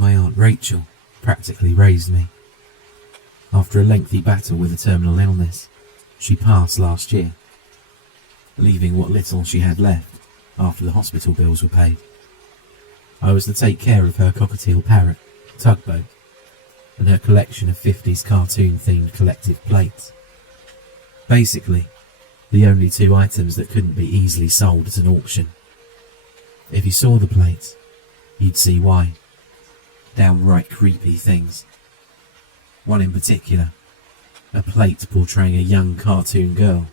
My Aunt Rachel practically raised me. After a lengthy battle with a terminal illness, she passed last year, leaving what little she had left after the hospital bills were paid. I was to take care of her cockatiel parrot, Tugboat, and her collection of 50s cartoon-themed collective plates. Basically, the only two items that couldn't be easily sold at an auction. If you saw the plates, you'd see why. Downright creepy things. One in particular, a plate portraying a young cartoon girl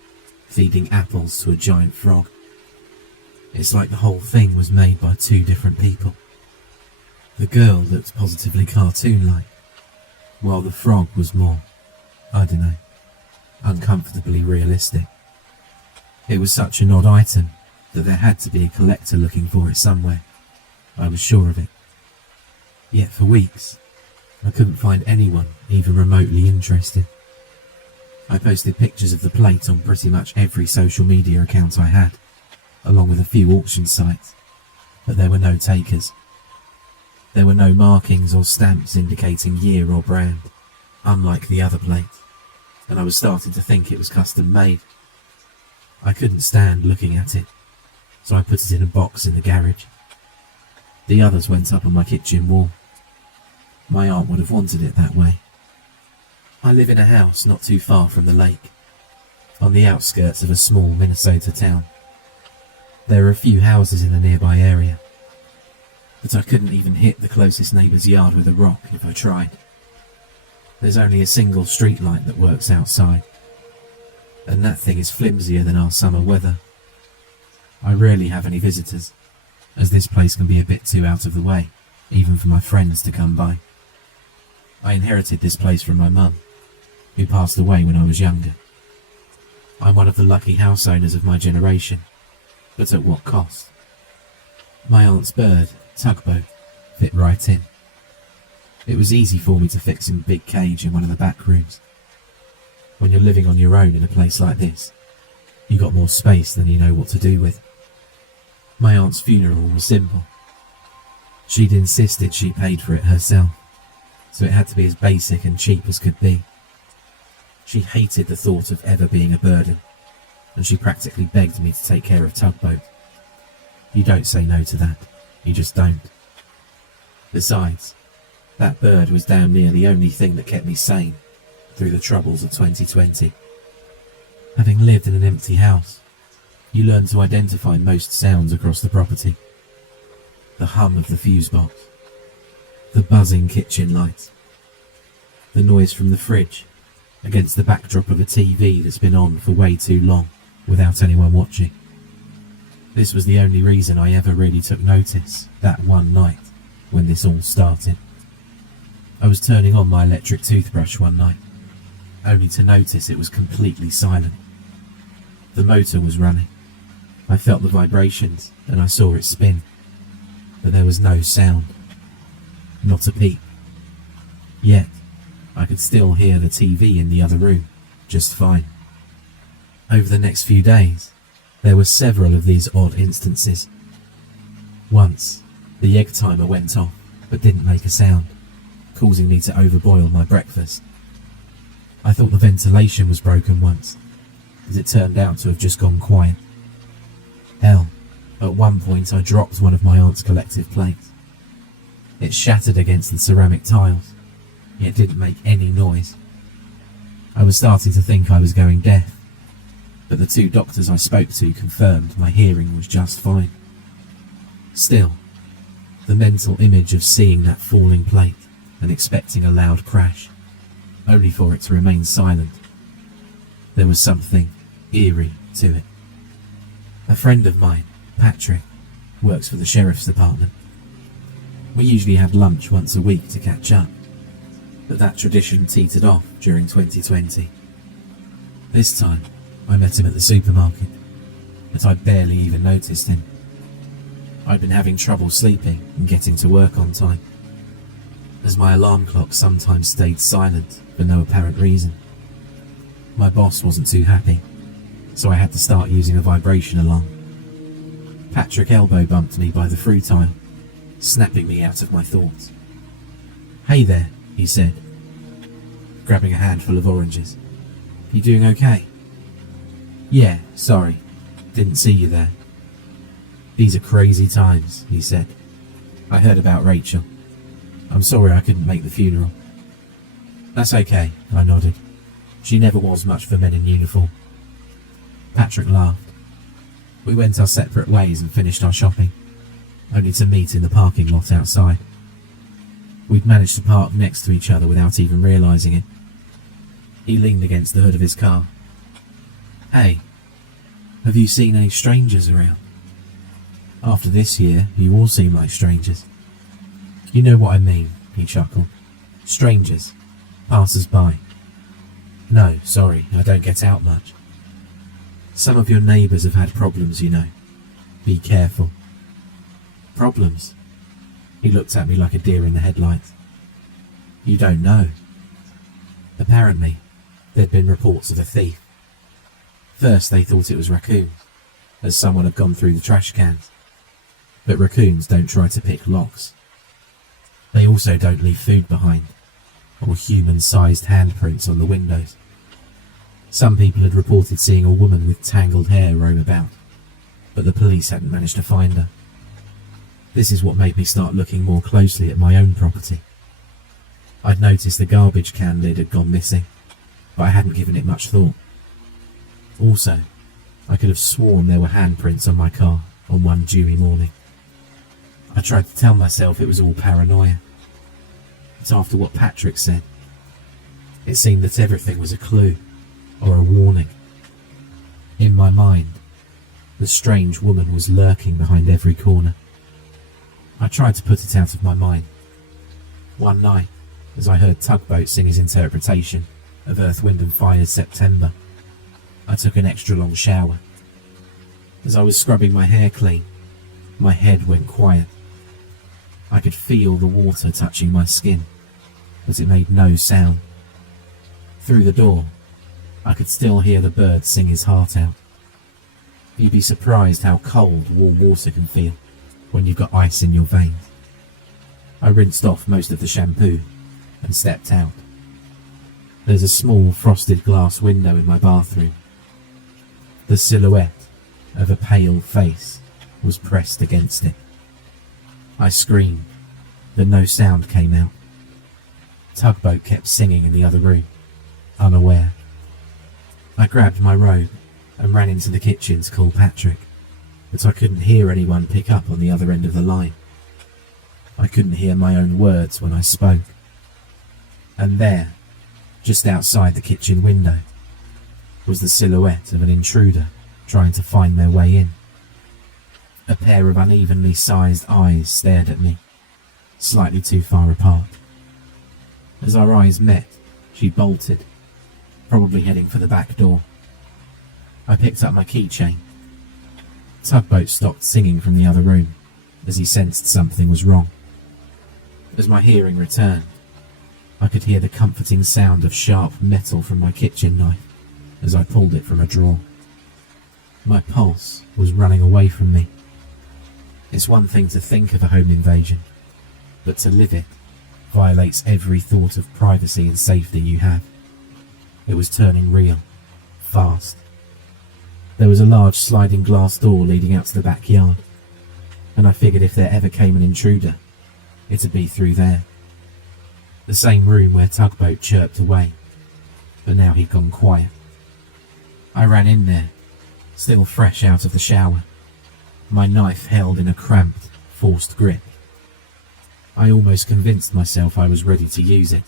feeding apples to a giant frog. It's like the whole thing was made by two different people. The girl looked positively cartoon-like, while the frog was more, I don't know, uncomfortably realistic. It was such an odd item that there had to be a collector looking for it somewhere. I was sure of it. Yet for weeks, I couldn't find anyone even remotely interested. I posted pictures of the plate on pretty much every social media account I had, along with a few auction sites, but there were no takers. There were no markings or stamps indicating year or brand, unlike the other plate, and I was starting to think it was custom made. I couldn't stand looking at it, so I put it in a box in the garage. The others went up on my kitchen wall. My aunt would have wanted it that way. I live in a house not too far from the lake, on the outskirts of a small Minnesota town. There are a few houses in the nearby area, but I couldn't even hit the closest neighbour's yard with a rock if I tried. There's only a single street light that works outside, and that thing is flimsier than our summer weather. I rarely have any visitors, as this place can be a bit too out of the way, even for my friends to come by. I inherited this place from my mum, who passed away when I was younger. I'm one of the lucky house owners of my generation, but at what cost? My aunt's bird, Tugboat, fit right in. It was easy for me to fix in a big cage in one of the back rooms. When you're living on your own in a place like this, you got more space than you know what to do with. My aunt's funeral was simple. She'd insisted she paid for it herself, so it had to be as basic and cheap as could be. She hated the thought of ever being a burden, and she practically begged me to take care of Tugboat. You don't say no to that, you just don't. Besides, that bird was damn near the only thing that kept me sane through the troubles of 2020. Having lived in an empty house, you learn to identify most sounds across the property. The hum of the fuse box, the buzzing kitchen lights, the noise from the fridge against the backdrop of a TV that's been on for way too long without anyone watching. This was the only reason I ever really took notice that one night when this all started. I was turning on my electric toothbrush one night, only to notice it was completely silent. The motor was running. I felt the vibrations and I saw it spin, but there was no sound, not a peep. Yet, I could still hear the TV in the other room, just fine. Over the next few days, there were several of these odd instances. Once, the egg timer went off, but didn't make a sound, causing me to overboil my breakfast. I thought the ventilation was broken once, as it turned out to have just gone quiet. Hell, at one point I dropped one of my aunt's collective plates. It shattered against the ceramic tiles, yet didn't make any noise. I was starting to think I was going deaf, but the two doctors I spoke to confirmed my hearing was just fine. Still, the mental image of seeing that falling plate and expecting a loud crash, only for it to remain silent. There was something eerie to it. A friend of mine, Patrick, works for the sheriff's department. We usually have lunch once a week to catch up, but that tradition teetered off during 2020. This time, I met him at the supermarket, but I barely even noticed him. I'd been having trouble sleeping and getting to work on time, as my alarm clock sometimes stayed silent for no apparent reason. My boss wasn't too happy, so I had to start using a vibration alarm. Patrick elbow bumped me by the fruit aisle, snapping me out of my thoughts. "Hey there," he said, grabbing a handful of oranges. "You doing okay?" "Yeah, sorry. Didn't see you there." "These are crazy times," he said. "I heard about Rachel. I'm sorry I couldn't make the funeral." "That's okay," I nodded. "She never was much for men in uniform." Patrick laughed. We went our separate ways and finished our shopping, only to meet in the parking lot outside. We'd managed to park next to each other without even realising it. He leaned against the hood of his car. "Hey, have you seen any strangers around? After this year, you all seem like strangers." "You know what I mean," he chuckled. "Strangers. Passers-by." "No, sorry, I don't get out much." "Some of your neighbours have had problems, you know. Be careful." "Problems?" He looked at me like a deer in the headlights. "You don't know." Apparently, there'd been reports of a thief. First they thought it was raccoons, as someone had gone through the trash cans. But raccoons don't try to pick locks. They also don't leave food behind, or human-sized handprints on the windows. Some people had reported seeing a woman with tangled hair roam about, but the police hadn't managed to find her. This is what made me start looking more closely at my own property. I'd noticed the garbage can lid had gone missing, but I hadn't given it much thought. Also, I could have sworn there were handprints on my car on one dewy morning. I tried to tell myself it was all paranoia, but after what Patrick said, it seemed that everything was a clue, or a warning. In my mind, the strange woman was lurking behind every corner. I tried to put it out of my mind. One night, as I heard Tugboat sing his interpretation of Earth, Wind & Fire's September, I took an extra long shower. As I was scrubbing my hair clean, my head went quiet. I could feel the water touching my skin, but it made no sound. Through the door, I could still hear the bird sing his heart out. You'd be surprised how cold warm water can feel when you've got ice in your veins. I rinsed off most of the shampoo and stepped out. There's a small frosted glass window in my bathroom. The silhouette of a pale face was pressed against it. I screamed, but no sound came out. Tugboat kept singing in the other room, unaware. I grabbed my robe and ran into the kitchen to call Patrick, but I couldn't hear anyone pick up on the other end of the line. I couldn't hear my own words when I spoke. And there, just outside the kitchen window, was the silhouette of an intruder trying to find their way in. A pair of unevenly sized eyes stared at me, slightly too far apart. As our eyes met, she bolted, probably heading for the back door. I picked up my keychain. Tugboat stopped singing from the other room as he sensed something was wrong. As my hearing returned, I could hear the comforting sound of sharp metal from my kitchen knife as I pulled it from a drawer. My pulse was running away from me. It's one thing to think of a home invasion, but to live it violates every thought of privacy and safety you have. It was turning real, fast. There was a large sliding glass door leading out to the backyard, and I figured if there ever came an intruder, it'd be through there. The same room where Tugboat chirped away, but now he'd gone quiet. I ran in there, still fresh out of the shower, my knife held in a cramped, forced grip. I almost convinced myself I was ready to use it.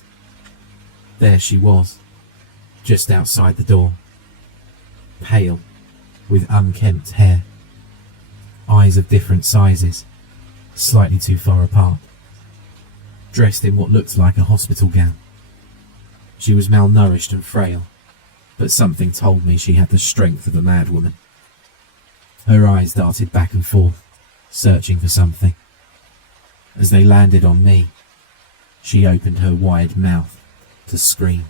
There she was, just outside the door, pale, with unkempt hair, eyes of different sizes, slightly too far apart, dressed in what looked like a hospital gown. She was malnourished and frail, but something told me she had the strength of a madwoman. Her eyes darted back and forth, searching for something. As they landed on me, she opened her wide mouth to scream.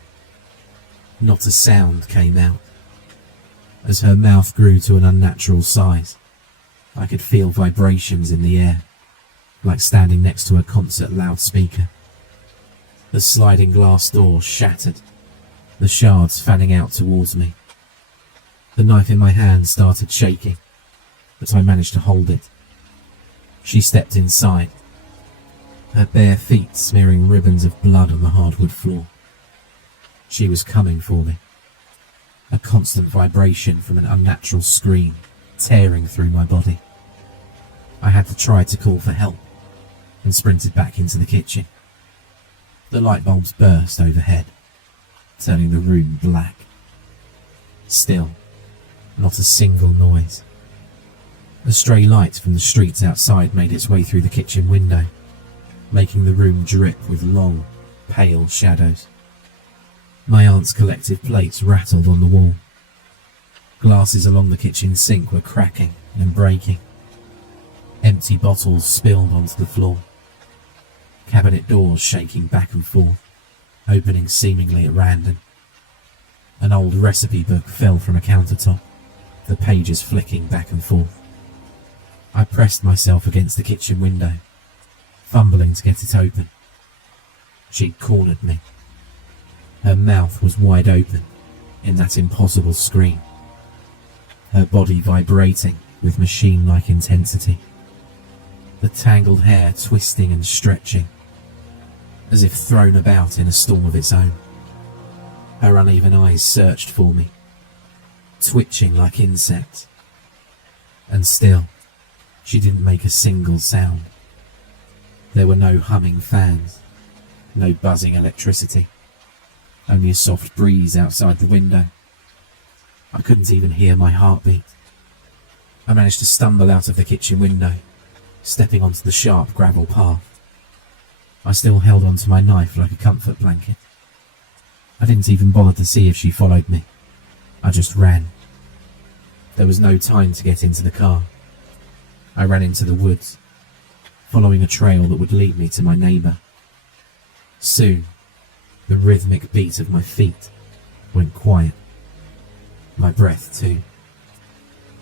Not a sound came out. As her mouth grew to an unnatural size, I could feel vibrations in the air, like standing next to a concert loudspeaker. The sliding glass door shattered, the shards fanning out towards me. The knife in my hand started shaking, but I managed to hold it. She stepped inside, her bare feet smearing ribbons of blood on the hardwood floor. She was coming for me, a constant vibration from an unnatural scream tearing through my body. I had to try to call for help and sprinted back into the kitchen. The light bulbs burst overhead, turning the room black. Still, not a single noise. A stray light from the streets outside made its way through the kitchen window, making the room drip with long, pale shadows. My aunt's collective plates rattled on the wall. Glasses along the kitchen sink were cracking and breaking. Empty bottles spilled onto the floor. Cabinet doors shaking back and forth, opening seemingly at random. An old recipe book fell from a countertop, the pages flicking back and forth. I pressed myself against the kitchen window, fumbling to get it open. She'd cornered me. Her mouth was wide open in that impossible scream, her body vibrating with machine-like intensity, the tangled hair twisting and stretching, as if thrown about in a storm of its own. Her uneven eyes searched for me, twitching like insects. And still, she didn't make a single sound. There were no humming fans, no buzzing electricity, only a soft breeze outside the window. I couldn't even hear my heartbeat. I managed to stumble out of the kitchen window, stepping onto the sharp gravel path. I still held onto my knife like a comfort blanket. I didn't even bother to see if she followed me. I just ran. There was no time to get into the car. I ran into the woods, following a trail that would lead me to my neighbour. Soon, the rhythmic beat of my feet went quiet. My breath too.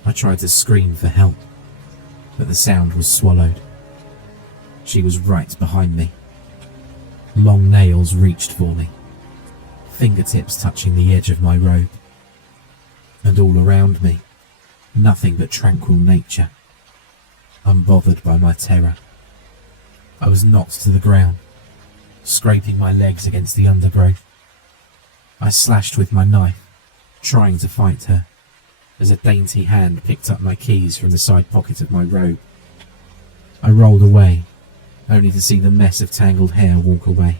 I tried to scream for help, but the sound was swallowed. She was right behind me. Long nails reached for me, fingertips touching the edge of my robe. And all around me, nothing but tranquil nature, unbothered by my terror. I was knocked to the ground, scraping my legs against the undergrowth. I slashed with my knife, trying to fight her, as a dainty hand picked up my keys from the side pocket of my robe. I rolled away, only to see the mess of tangled hair walk away.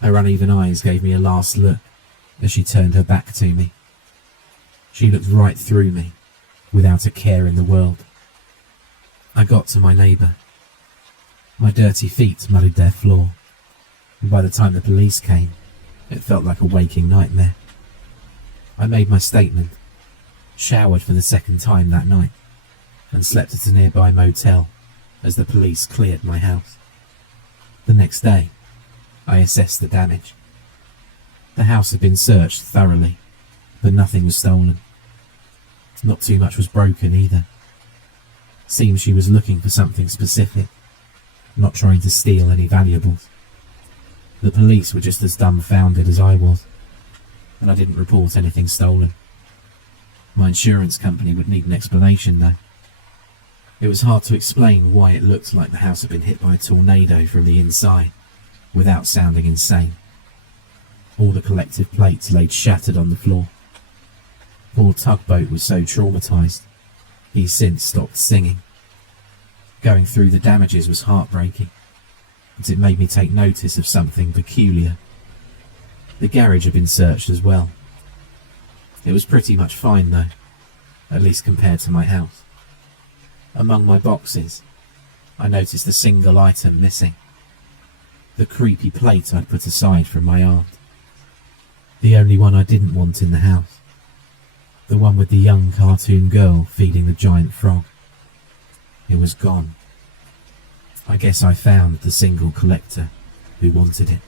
Her uneven eyes gave me a last look as she turned her back to me. She looked right through me, without a care in the world. I got to my neighbour. My dirty feet muddied their floor, and by the time the police came, it felt like a waking nightmare. I made my statement, showered for the second time that night, and slept at a nearby motel as the police cleared my house. The next day, I assessed the damage. The house had been searched thoroughly, but nothing was stolen. Not too much was broken either. Seems she was looking for something specific, not trying to steal any valuables. The police were just as dumbfounded as I was, and I didn't report anything stolen. My insurance company would need an explanation though. It was hard to explain why it looked like the house had been hit by a tornado from the inside, without sounding insane. All the collective plates laid shattered on the floor. Poor Tugboat was so traumatised, he's since stopped singing. Going through the damages was heartbreaking, but it made me take notice of something peculiar. The garage had been searched as well. It was pretty much fine though, at least compared to my house. Among my boxes, I noticed a single item missing. The creepy plate I'd put aside from my aunt. The only one I didn't want in the house. The one with the young cartoon girl feeding the giant frog. It was gone. I guess I found the single collector who wanted it.